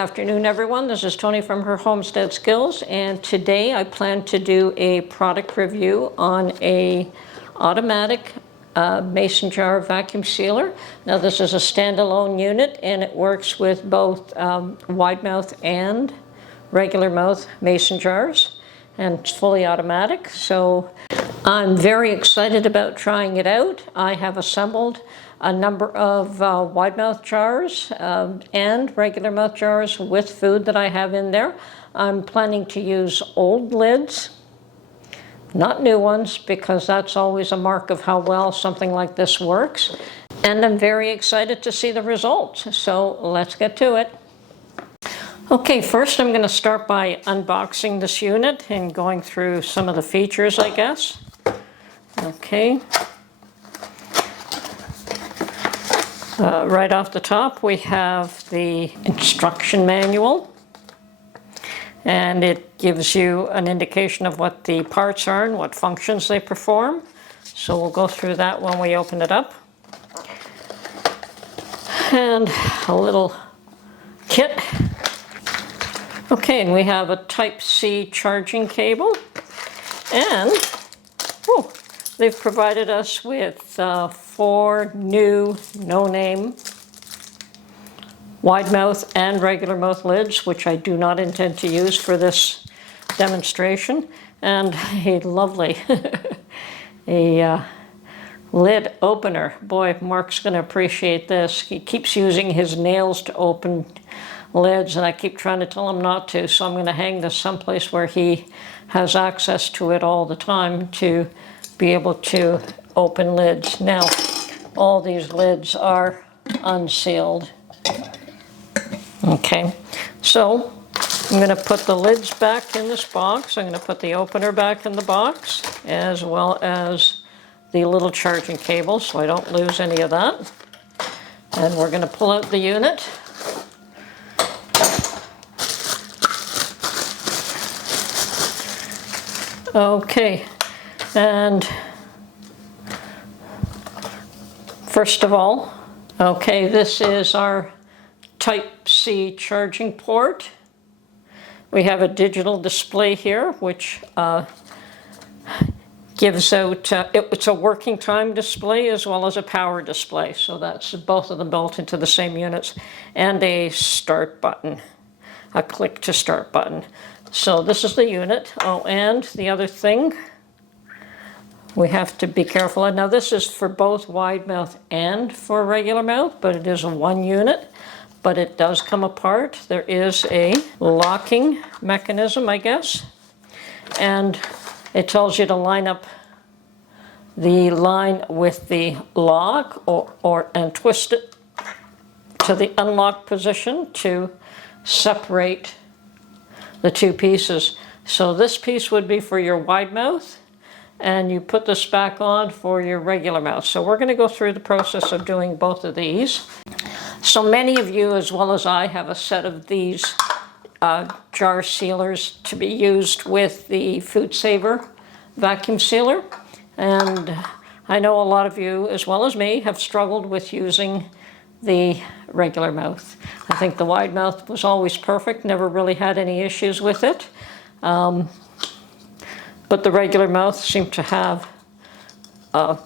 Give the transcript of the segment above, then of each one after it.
afternoon, everyone. This is Tony from her Homestead Skills, and today I plan to do a product review on a automatic mason jar vacuum sealer. Now this is a standalone unit and it works with both wide mouth and regular mouth mason jars, and it's fully automatic. So I'm very excited about trying it out. I have assembled a number of wide mouth jars and regular mouth jars with food that I have in there. I'm planning to use old lids, not new ones, because that's always a mark of how well something like this works. And I'm very excited to see the results. So let's get to it. Okay, first I'm going to start by unboxing this unit and going through some of the features, I guess. Okay. Right off the top, we have the instruction manual, and it gives you an indication of what the parts are and what functions they perform. So we'll go through that when we open it up. And a little kit. Okay, and we have a Type-C charging cable, and they've provided us with 4 new no-name wide mouth and regular mouth lids, which I do not intend to use for this demonstration, and a lovely lid opener. Boy, Mark's going to appreciate this. He keeps using his nails to open lids, and I keep trying to tell him not to, so I'm going to hang this someplace where he has access to it all the time to be able to open lids. Now, all these lids are unsealed. Okay, so I'm going to put the lids back in this box. I'm going to put the opener back in the box, as well as the little charging cable, so I don't lose any of that. And we're going to pull out the unit. Okay, and first of all, okay, this is our Type-C charging port. We have a digital display here, which gives out, it's a working time display as well as a power display. So that's both of them built into the same units, and a start button, a click to start button. So this is the unit. Oh, and the other thing we have to be careful. Now this is for both wide mouth and for regular mouth, but it is a one unit, but it does come apart. There is a locking mechanism, I guess, and it tells you to line up the line with the lock and twist it to the unlock position to separate the two pieces. So this piece would be for your wide mouth, and you put this back on for your regular mouth. So we're going to go through the process of doing both of these. So many of you, as well as I, have a set of these jar sealers to be used with the Food Saver vacuum sealer. And I know a lot of you, as well as me, have struggled with using the regular mouth. I think the wide mouth was always perfect, never really had any issues with it. But the regular mouth seemed to have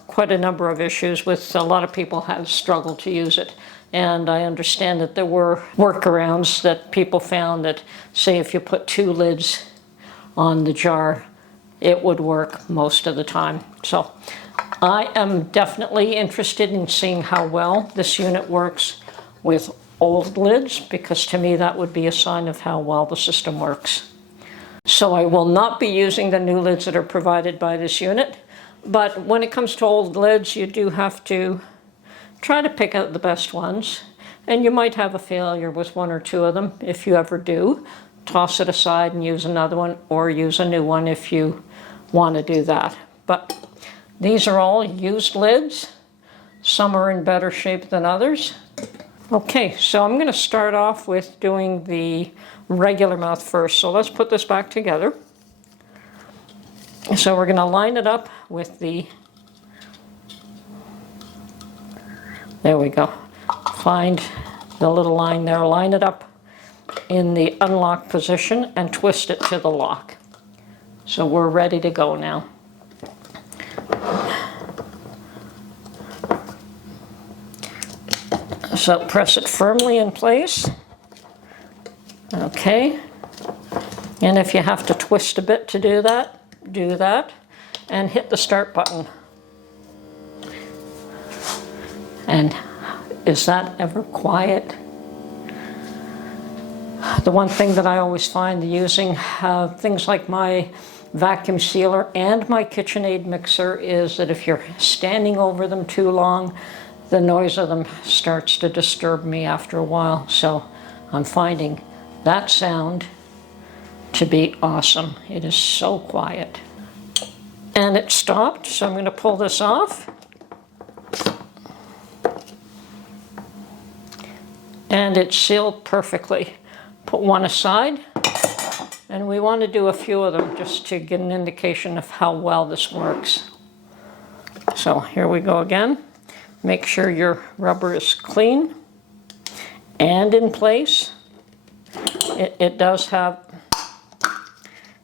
quite a number of issues with. A lot of people have struggled to use it. And I understand that there were workarounds that people found that, say, if you put 2 lids on the jar, it would work most of the time. So I am definitely interested in seeing how well this unit works with old lids, because to me that would be a sign of how well the system works. So I will not be using the new lids that are provided by this unit, but when it comes to old lids, you do have to try to pick out the best ones, and you might have a failure with 1 or 2 of them. If you ever do, toss it aside and use another one, or use a new one if you want to do that. But these are all used lids. Some are in better shape than others. Okay, so I'm going to start off with doing the regular mouth first. So let's put this back together. So we're going to line it up with the, there we go. Find the little line there, line it up in the unlock position and twist it to the lock. So we're ready to go now. So press it firmly in place. Okay. And if you have to twist a bit to do that, do that. And hit the start button. And is that ever quiet? The one thing that I always find using things like my vacuum sealer and my KitchenAid mixer is that if you're standing over them too long, the noise of them starts to disturb me after a while. So I'm finding that sound to be awesome. It is so quiet. And it stopped, so I'm going to pull this off. And it's sealed perfectly. Put one aside, and we want to do a few of them just to get an indication of how well this works. So here we go again. Make sure your rubber is clean and in place. It does have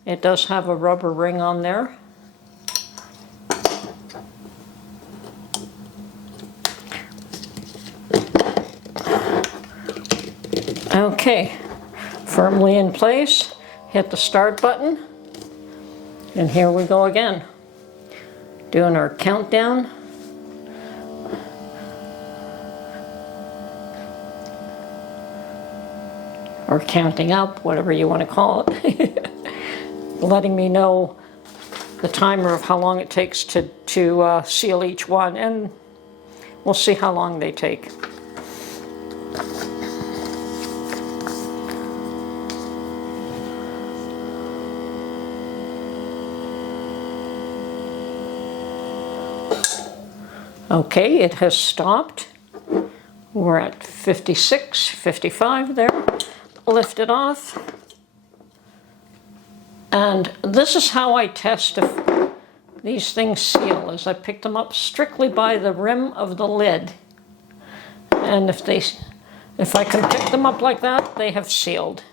a rubber ring on there. Okay, firmly in place, hit the start button, and here we go again. Doing our countdown. Or counting up, whatever you want to call it. Letting me know the timer of how long it takes to seal each one, and we'll see how long they take. Okay, it has stopped. We're at 56, 55 there. Lift it off. And this is how I test if these things seal, is I pick them up strictly by the rim of the lid. And if I can pick them up like that, they have sealed.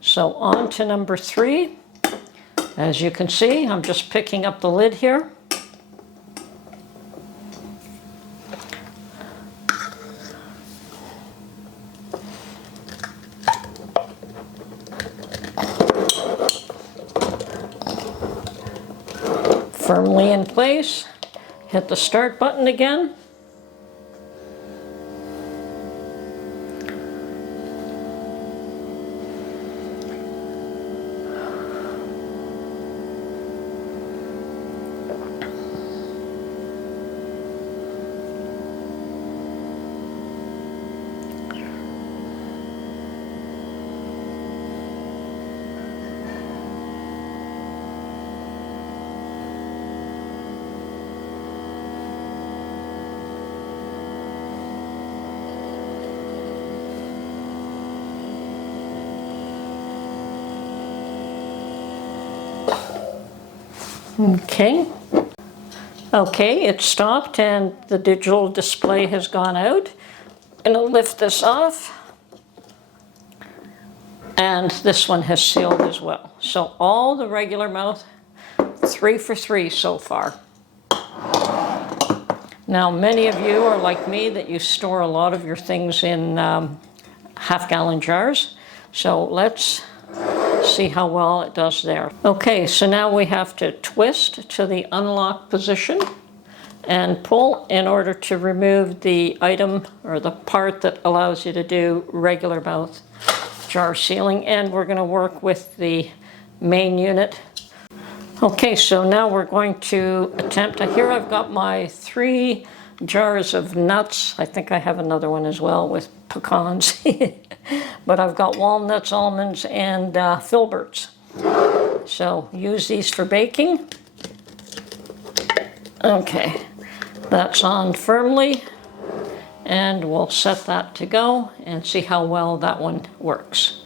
So on to number 3. As you can see, I'm just picking up the lid here. Firmly in place, hit the start button again. Okay, it stopped and the digital display has gone out. I'm going to lift this off, and this one has sealed as well. So all the regular mouth, 3 for 3 so far. Now many of you are like me that you store a lot of your things in half-gallon jars. So let's see how well it does there. Okay, so now we have to twist to the unlock position and pull in order to remove the item or the part that allows you to do regular mouth jar sealing. And we're going to work with the main unit. Okay, so now we're going to attempt, here I've got my 3 jars of nuts. I think I have another one as well with pecans. But I've got walnuts, almonds, and filberts. So use these for baking. Okay, that's on firmly. And we'll set that to go and see how well that one works.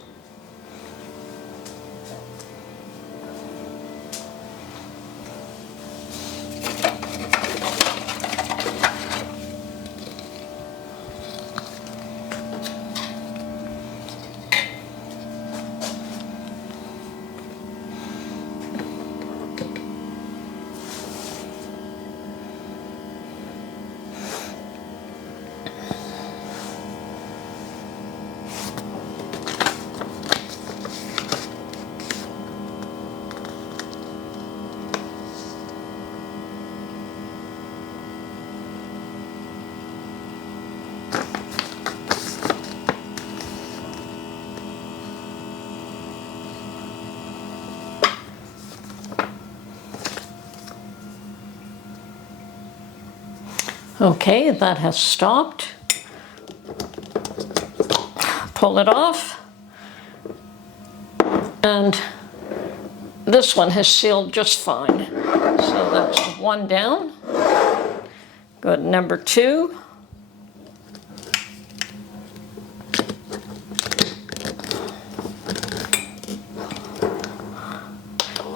Okay, that has stopped. Pull it off. And this one has sealed just fine. So that's one down. Go to number 2.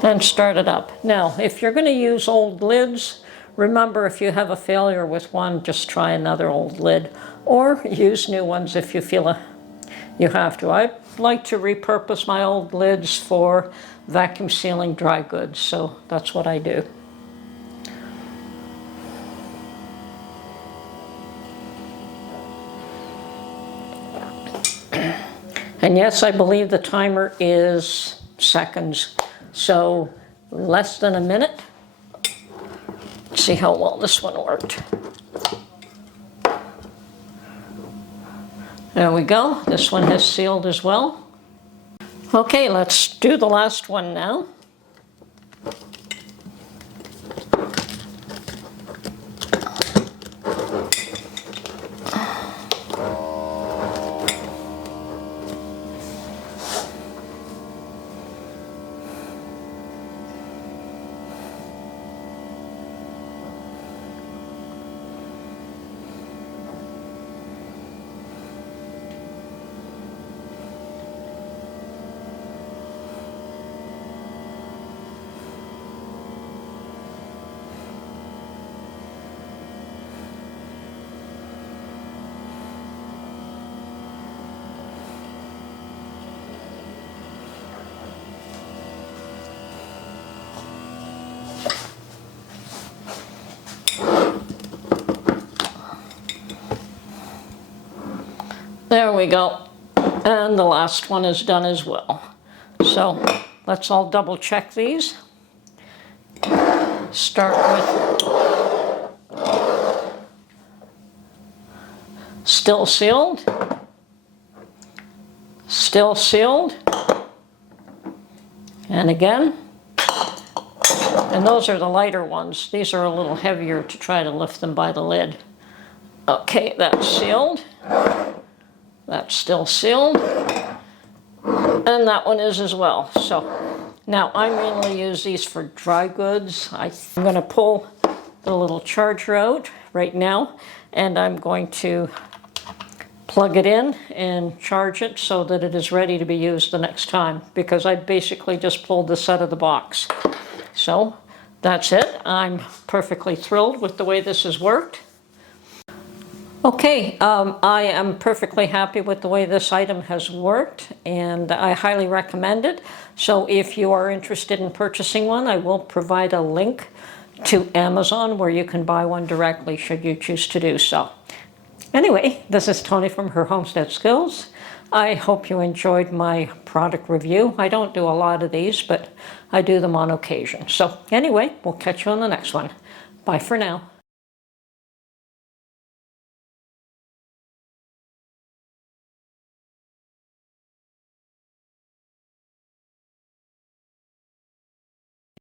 And start it up. Now, if you're going to use old lids, remember if you have a failure with one, just try another old lid, or use new ones if you feel you have to. I like to repurpose my old lids for vacuum sealing dry goods, so that's what I do. And yes, I believe the timer is seconds. So less than a minute. Let's see how well this one worked. There we go. This one has sealed as well. Okay, let's do the last one now. There we go. And the last one is done as well. So let's all double check these. Start with still sealed, still sealed, and again. And those are the lighter ones. These are a little heavier to try to lift them by the lid. Okay, that's sealed. That's still sealed, and that one is as well. So now I mainly use these for dry goods. I'm going to pull the little charger out right now, and I'm going to plug it in and charge it so that it is ready to be used the next time, because I basically just pulled this out of the box. So that's it. I'm perfectly thrilled with the way this has worked. Okay, I am perfectly happy with the way this item has worked, and I highly recommend it. So if you are interested in purchasing one, I will provide a link to Amazon where you can buy one directly should you choose to do so. Anyway, this is Tony from Her Homestead Skills. I hope you enjoyed my product review. I don't do a lot of these, but I do them on occasion. So anyway, we'll catch you on the next one. Bye for now.